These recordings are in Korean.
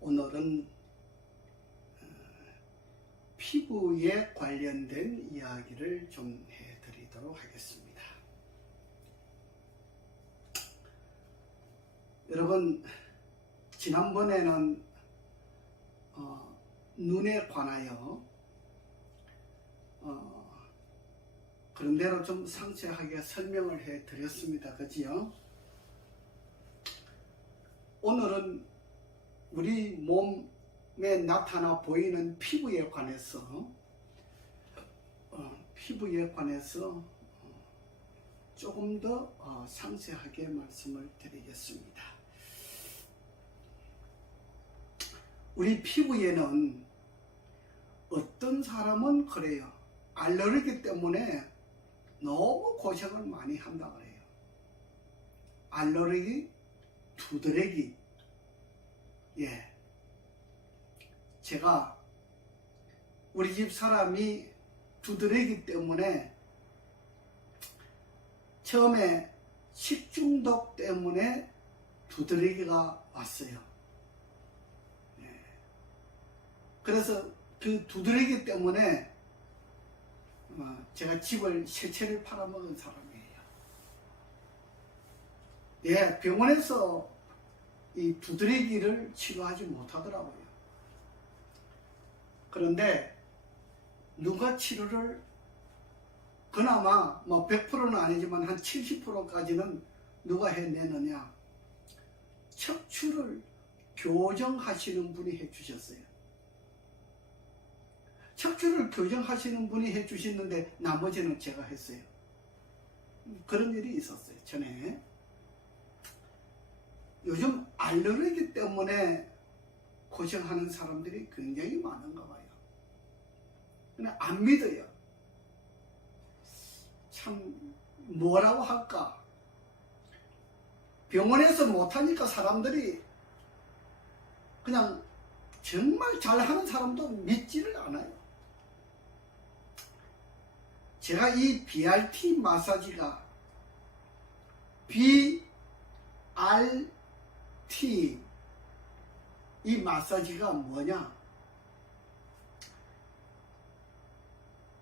오늘은 피부에 관련된 이야기를 좀 해드리도록 하겠습니다. 여러분, 지난번에는 눈에 관하여 그런 대로 좀 상세하게 설명을 해 드렸습니다. 그지요? 오늘은 우리 몸에 나타나 보이는 피부에 관해서 조금 더 상세하게 말씀을 드리겠습니다. 우리 피부에는 어떤 사람은 그래요. 알레르기 때문에 너무 고생을 많이 한다 그래요. 알레르기, 두드러기. 제가 우리 집 사람이 두드러기 때문에 처음에 식중독 때문에 두드러기가 왔어요. 그래서 그 두드러기 때문에 제가 집을 세 채를 팔아먹은 사람이에요. 병원에서 이 두드러기를 치료하지 못하더라고요. 그런데 누가 치료를 그나마 100%는 아니지만 한 70%까지는 누가 해내느냐? 척추를 교정하시는 분이 해주셨어요. 척추를 교정하시는 분이 해주시는데 나머지는 제가 했어요. 그런 일이 있었어요, 전에. 요즘 알레르기 때문에 고생하는 사람들이 굉장히 많은가 봐요. 근데 안 믿어요. 참 뭐라고 할까? 병원에서 못하니까 사람들이 그냥 정말 잘하는 사람도 믿지를 않아요. 제가 이 BRT 마사지가 BRT 이 마사지가 뭐냐?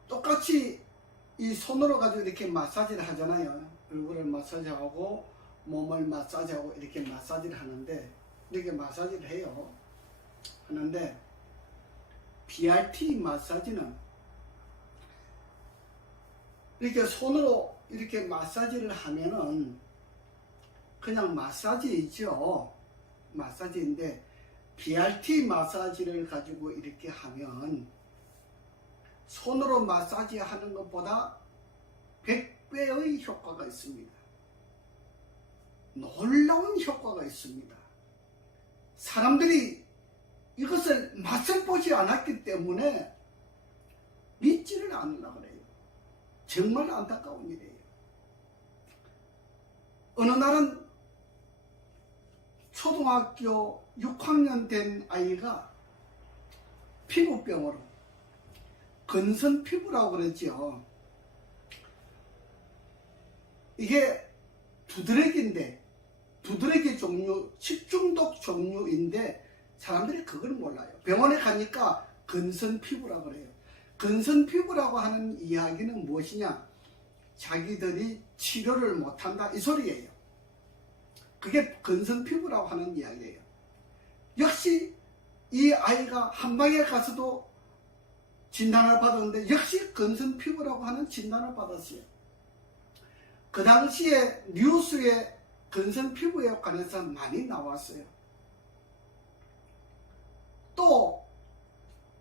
똑같이 이 손으로 가지고 이렇게 마사지를 하잖아요. 얼굴을 마사지하고 몸을 마사지하고 이렇게 마사지를 하는데, 이렇게 마사지를 해요. 하는데 BRT 마사지는 이렇게 손으로 이렇게 마사지를 하면은 그냥 마사지이죠. 마사지인데 BRT 마사지를 가지고 이렇게 하면 손으로 마사지 하는 것보다 100배의 효과가 있습니다. 놀라운 효과가 있습니다. 사람들이 이것을 맛을 보지 않았기 때문에 믿지를 않으려고 그래요. 정말 안타까운 일이에요. 어느 날은 초등학교 6학년 된 아이가 피부병으로, 건선 피부라고 그러죠. 이게 두드러기인데, 두드러기 종류, 식중독 종류인데 사람들이 그걸 몰라요. 병원에 가니까 건선 피부라고 그래요. 건선 피부라고 하는 이야기는 무엇이냐? 자기들이 치료를 못한다, 이 소리예요. 그게 건선 피부라고 하는 이야기예요. 역시 이 아이가 한방에 가서도 진단을 받았는데 역시 건선 피부라고 하는 진단을 받았어요. 그 당시에 뉴스에 건선 피부에 관해서 많이 나왔어요. 또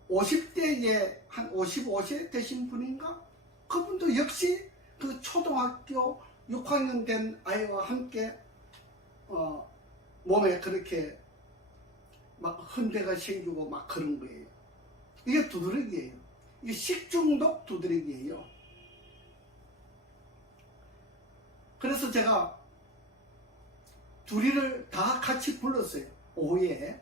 50대에 한 55세 되신 분인가? 그분도 역시 그 초등학교 6학년 된 아이와 함께 몸에 그렇게 막 흔대가 생기고 막 그런 거예요. 이게 두드러기예요. 이게 식중독 두드러기예요. 그래서 제가 둘이를 다 같이 불렀어요. 오후에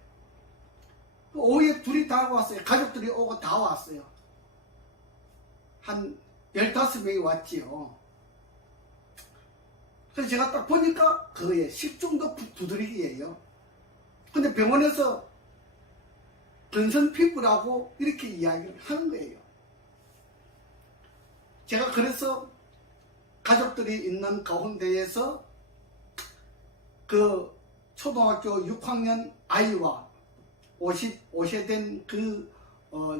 둘이 다 왔어요. 가족들이 오고 다 왔어요. 한 15명이 왔지요. 그래서 제가 딱 보니까 그거에 식중독 두드리기예요. 근데 병원에서 근선 피부라고 이렇게 이야기를 하는 거예요. 제가 그래서 가족들이 있는 가운데에서 그 초등학교 6학년 아이와 50세 된 그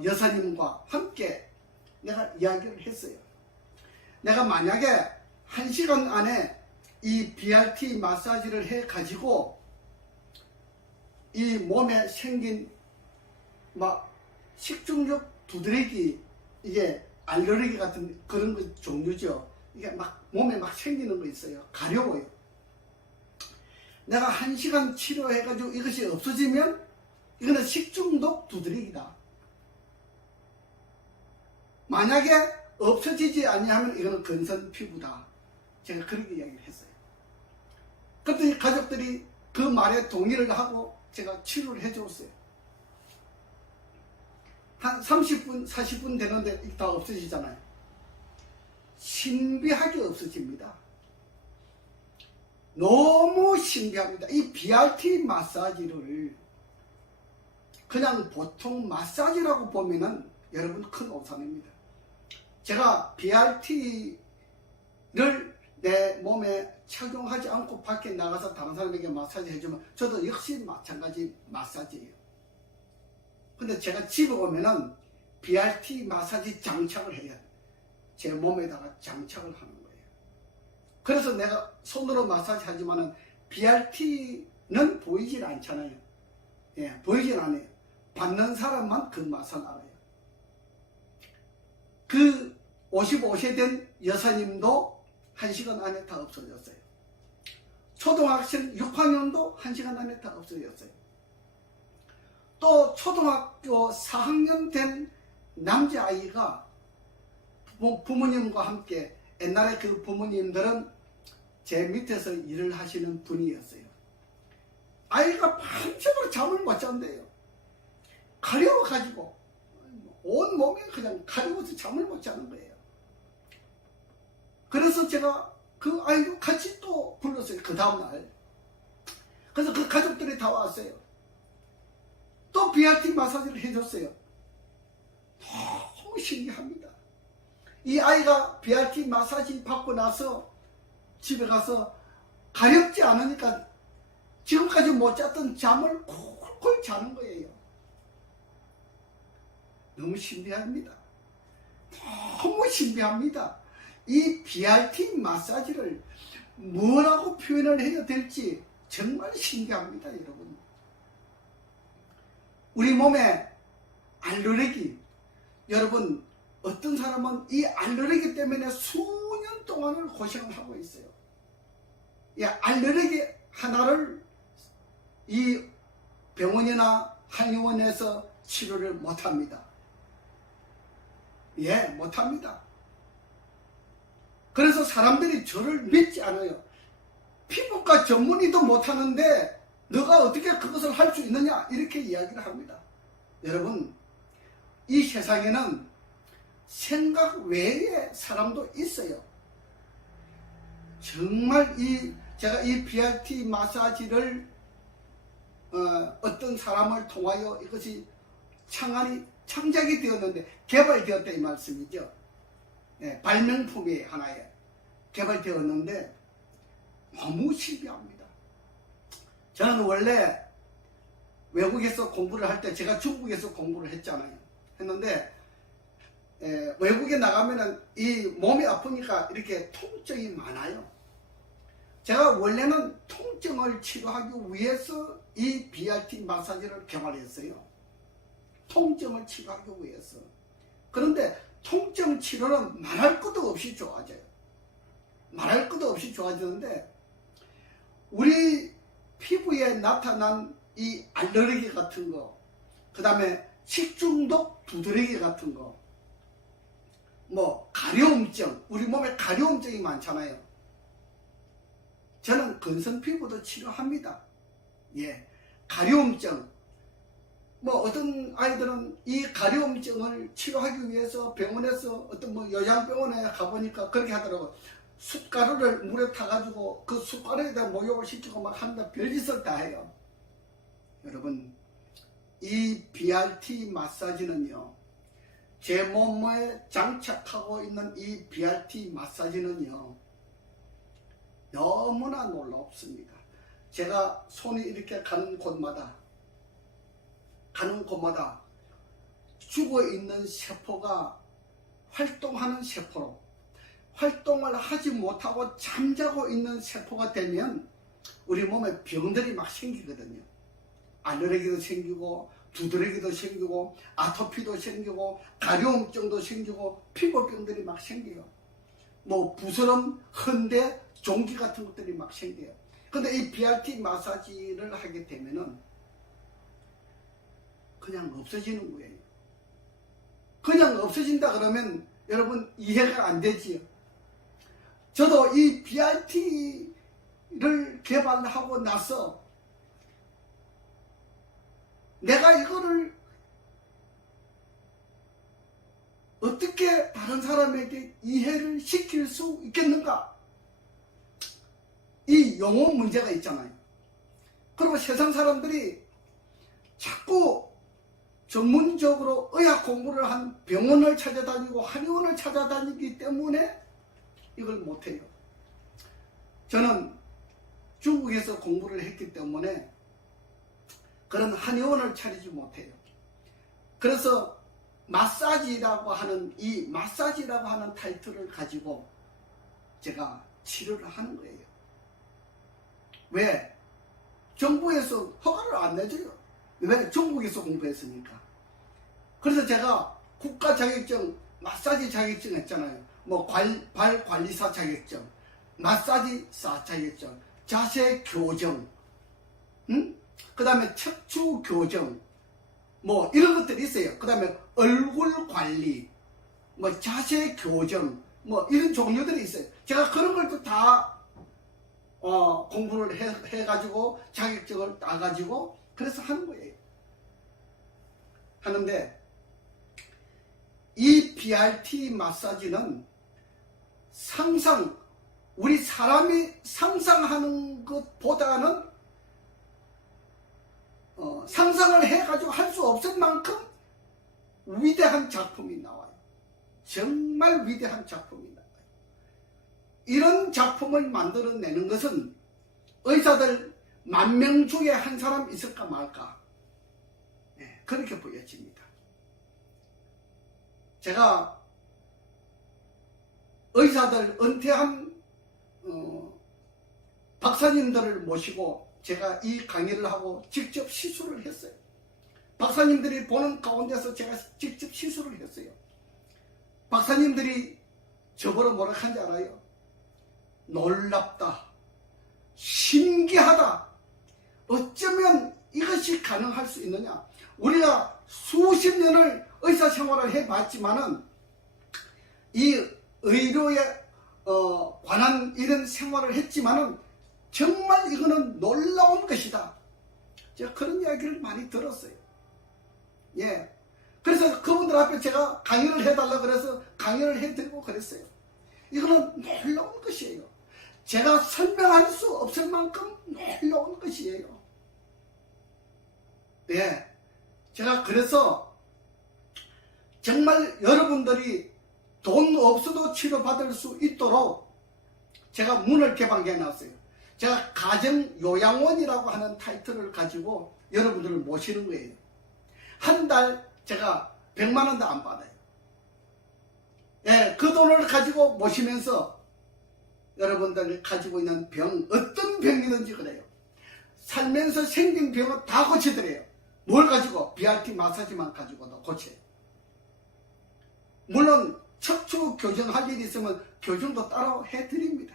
여사님과 함께 내가 이야기를 했어요. 내가 만약에 1시간 안에 이 BRT 마사지를 해 가지고 이 몸에 생긴 막 식중독 두드러기, 이게 알레르기 같은 그런 거 종류죠. 이게 막 몸에 막 생기는 거 있어요. 가려워요. 내가 1시간 치료해가지고 이것이 없어지면 이거는 식중독 두드러기다. 만약에 없어지지 아니하면 이거는 근선 피부다. 제가 그렇게 이야기를 했어요. 그랬더니 가족들이 그 말에 동의를 하고 제가 치료를 해줬어요. 한 30분, 40분 되는데 다 없어지잖아요. 신비하게 없어집니다. 너무 신기합니다. 이 BRT 마사지를 그냥 보통 마사지라고 보면은 여러분 큰 오산입니다. 제가 BRT를 내 몸에 착용하지 않고 밖에 나가서 다른 사람에게 마사지 해주면 저도 역시 마찬가지 마사지예요. 근데 제가 집에 오면은 BRT 마사지 장착을 해야 돼요. 제 몸에다가 장착을 하는 거예요. 그래서 내가 손으로 마사지 하지만은 BRT는 보이질 않잖아요. 예, 보이질 않아요. 받는 사람만 그 맛을 알아요. 그 55세 된 여사님도 1시간 안에 다 없어졌어요. 초등학생 6학년도 1시간 안에 다 없어졌어요. 또 초등학교 4학년 된 남자아이가 부모님과 함께, 옛날에 그 부모님들은 제 밑에서 일을 하시는 분이었어요. 아이가 밤새도록 잠을 못 잔대요. 가려워가지고 온 몸이 그냥 가려워서 잠을 못 자는 거예요. 그래서 제가 그 아이도 같이 또 불렀어요. 그 다음날. 그래서 그 가족들이 다 왔어요. 또 BRT 마사지를 해줬어요. 너무 신기합니다. 이 아이가 BRT 마사지 받고 나서 집에 가서 가렵지 않으니까 지금까지 못 잤던 잠을 콜콜 자는 거예요. 너무 신비합니다. 너무 신비합니다. 이 BRT 마사지를 뭐라고 표현을 해야 될지 정말 신기합니다, 여러분. 우리 몸에 알레르기, 여러분, 어떤 사람은 이 알레르기 때문에 수년 동안을 고생을 하고 있어요. 이 알레르기 하나를 이 병원이나 한의원에서 치료를 못합니다. 예, 못합니다. 그래서 사람들이 저를 믿지 않아요. 피부과 전문의도 못하는데 너가 어떻게 그것을 할 수 있느냐, 이렇게 이야기를 합니다. 여러분, 이 세상에는 생각 외의 사람도 있어요. 정말 제가 이 BRT 마사지를 어떤 사람을 통하여 이것이 창작이 되었는데, 개발되었다 이 말씀이죠. 네, 발명품이 하나에 개발되었는데 너무 신기합니다. 저는 원래 외국에서 공부를 할 때, 제가 중국에서 공부를 했잖아요. 했는데 외국에 나가면은 이 몸이 아프니까 이렇게 통증이 많아요. 제가 원래는 통증을 치료하기 위해서 이 BRT 마사지를 개발했어요. 통증을 치료하기 위해서. 그런데 통증 치료는 말할 것도 없이 좋아져요. 말할 것도 없이 좋아지는데, 우리 피부에 나타난 이 알레르기 같은 거, 그 다음에 식중독 두드러기 같은 거, 뭐 가려움증, 우리 몸에 가려움증이 많잖아요. 저는 근선 피부도 치료합니다. 예, 가려움증, 뭐 어떤 아이들은 이 가려움증을 치료하기 위해서 병원에서 어떤 뭐 요양병원에 가보니까 그렇게 하더라고요. 숯가루를 물에 타가지고 그 숯가루에다 목욕을 시키고 막 한다 별짓을 다 해요. 여러분, 이 BRT 마사지는요, 제 몸에 장착하고 있는 이 BRT 마사지는요, 너무나 놀랍습니다. 제가 손이 이렇게 가는 곳마다 죽어있는 세포가 활동하는 세포로, 활동을 하지 못하고 잠자고 있는 세포가 되면 우리 몸에 병들이 막 생기거든요. 알레르기도 생기고 두드러기도 생기고 아토피도 생기고 가려움증도 생기고 피부병들이 막 생겨요. 뭐 부스럼, 헌대, 종기 같은 것들이 막 생겨요. 근데 이 BRT 마사지를 하게 되면은 그냥 없어지는 거예요. 그냥 없어진다 그러면 여러분 이해가 안 되지요. 저도 이 BRT를 개발하고 나서 내가 이거를 어떻게 다른 사람에게 이해를 시킬 수 있겠는가? 이 용어 문제가 있잖아요. 그리고 세상 사람들이 자꾸 전문적으로 의학 공부를 한 병원을 찾아다니고 한의원을 찾아다니기 때문에 이걸 못해요. 저는 중국에서 공부를 했기 때문에 그런 한의원을 차리지 못해요. 그래서 마사지라고 하는 타이틀을 가지고 제가 치료를 하는 거예요. 왜? 정부에서 허가를 안 내줘요. 왜? 중국에서 공부했으니까. 그래서 제가 국가 자격증, 마사지 자격증 했잖아요. 뭐 발 관리사 자격증, 마사지사 자격증, 자세 교정, 그 다음에 척추 교정, 뭐 이런 것들이 있어요. 그 다음에 얼굴 관리, 뭐 자세 교정, 뭐 이런 종류들이 있어요. 제가 그런 걸 다 공부를 해가지고 자격증을 따가지고 그래서 하는 거예요. 하는데 이 BRT 마사지는 우리 사람이 상상하는 것보다는 상상을 해가지고 할 수 없을 만큼 위대한 작품이 나와요. 정말 위대한 작품이 나와요. 이런 작품을 만들어내는 것은 의사들 10,000명 중에 한 사람 있을까 말까, 네, 그렇게 보여집니다. 제가 의사들 은퇴한 박사님들을 모시고 제가 이 강의를 하고 직접 시술을 했어요. 박사님들이 보는 가운데서 제가 직접 시술을 했어요. 박사님들이 저보고 뭐라 한지 알아요? 놀랍다, 신기하다, 어쩌면 이것이 가능할 수 있느냐. 우리가 수십 년을 의사 생활을 해봤지만은 이 의료에 관한 이런 생활을 했지만은 정말 이거는 놀라운 것이다. 제가 그런 이야기를 많이 들었어요. 예. 그래서 그분들 앞에 제가 강의를 해달라 그래서 강의를 해드리고 그랬어요. 이거는 놀라운 것이에요. 제가 설명할 수 없을 만큼 놀라운 것이에요. 예. 제가 그래서 정말 여러분들이 돈 없어도 치료받을 수 있도록 제가 문을 개방해 놨어요. 제가 가정요양원이라고 하는 타이틀을 가지고 여러분들을 모시는 거예요. 한 달 제가 100만 원도 안 받아요. 예, 그 돈을 가지고 모시면서 여러분들이 가지고 있는 병, 어떤 병이든지 그래요. 살면서 생긴 병은 다 고치더래요. 뭘 가지고? BRT 마사지만 가지고도 고쳐요. 물론 척추 교정할 일이 있으면 교정도 따로 해드립니다.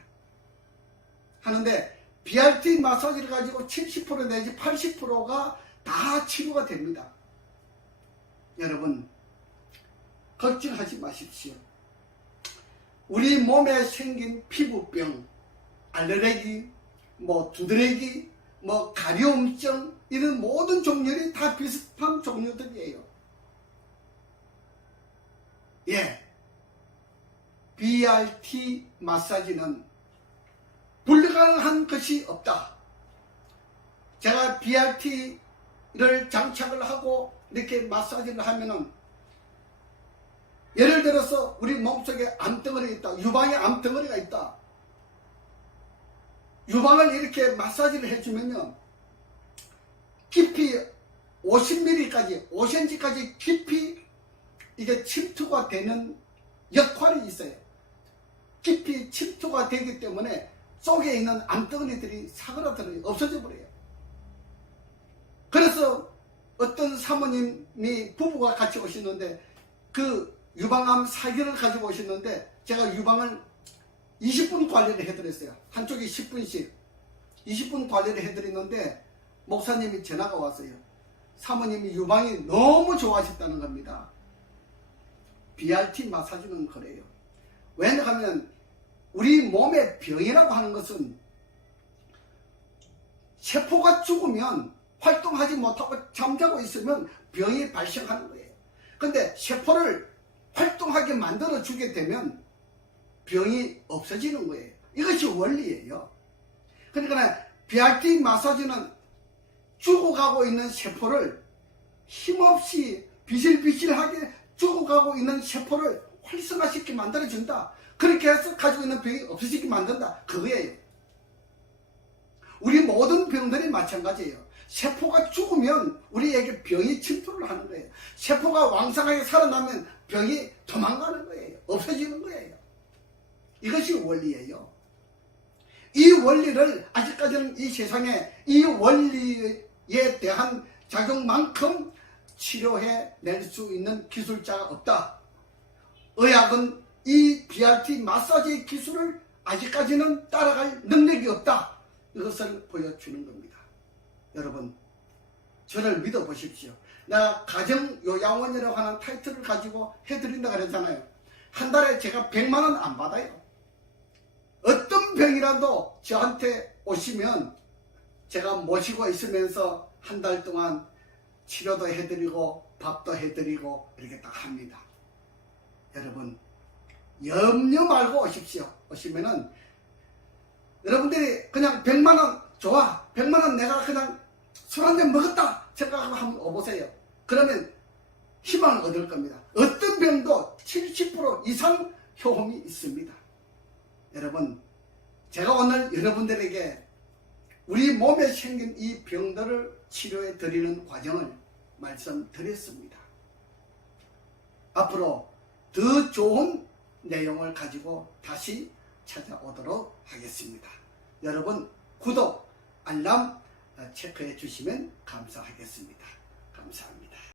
하는데 BRT 마사지를 가지고 70% 내지 80%가 다 치료가 됩니다. 여러분 걱정하지 마십시오. 우리 몸에 생긴 피부병, 알레르기, 뭐 두드러기, 뭐 가려움증, 이런 모든 종류들이 다 비슷한 종류들이에요. 예. BRT 마사지는 불가능한 것이 없다. 제가 BRT를 장착을 하고 이렇게 마사지를 하면은, 예를 들어서 우리 몸속에 암덩어리가 있다. 유방에 암덩어리가 있다. 유방을 이렇게 마사지를 해주면요, 깊이 50mm까지, 5cm까지 깊이 이게 침투가 되는 역할이 있어요. 깊이 침투가 되기 때문에 속에 있는 암덩어리들이 사그라들어요. 없어져 버려요. 그래서 어떤 사모님이 부부가 같이 오시는데, 그 유방암 사기를 가지고 오시는데, 제가 유방을 20분 관리를 해드렸어요. 한쪽이 10분씩 20분 관리를 해드리는데, 목사님이 전화가 왔어요. 사모님이 유방이 너무 좋아하셨다는 겁니다. BRT 마사지는 그래요. 왜냐하면 우리 몸의 병이라고 하는 것은 세포가 죽으면, 활동하지 못하고 잠자고 있으면 병이 발생하는 거예요. 근데 세포를 활동하게 만들어 주게 되면 병이 없어지는 거예요. 이것이 원리예요. 그러니까 BRT 마사지는 죽어가고 있는 세포를 힘없이 비실비실하게 죽어가고 있는 세포를 활성화시키게 만들어준다. 그렇게 해서 가지고 있는 병이 없어지게 만든다. 그거예요. 우리 모든 병들이 마찬가지예요. 세포가 죽으면 우리에게 병이 침투를 하는 거예요. 세포가 왕성하게 살아나면 병이 도망가는 거예요. 없어지는 거예요. 이것이 원리예요. 이 원리를 아직까지는 이 세상에 이 원리에 대한 작용만큼 치료해 낼 수 있는 기술자가 없다. 의학은 이 BRT 마사지 기술을 아직까지는 따라갈 능력이 없다. 이것을 보여주는 겁니다. 여러분, 저를 믿어보십시오. 내가 가정요양원이라고 하는 타이틀을 가지고 해드린다고 그랬잖아요. 한 달에 제가 100만 원 안 받아요. 어떤 병이라도 저한테 오시면 제가 모시고 있으면서 한 달 동안 치료도 해드리고 밥도 해드리고 이렇게 딱 합니다. 여러분, 염려 말고 오십시오. 오시면은 여러분들이 그냥 100만 원 좋아, 100만 원 내가 그냥 술 한 잔 먹었다 생각하고 한번 오보세요. 그러면 희망을 얻을 겁니다. 어떤 병도 70% 이상 효험이 있습니다. 여러분, 제가 오늘 여러분들에게 우리 몸에 생긴 이 병들을 치료해 드리는 과정을 말씀드렸습니다. 앞으로 더 좋은 내용을 가지고 다시 찾아오도록 하겠습니다. 여러분, 구독, 알람 체크해 주시면 감사하겠습니다. 감사합니다.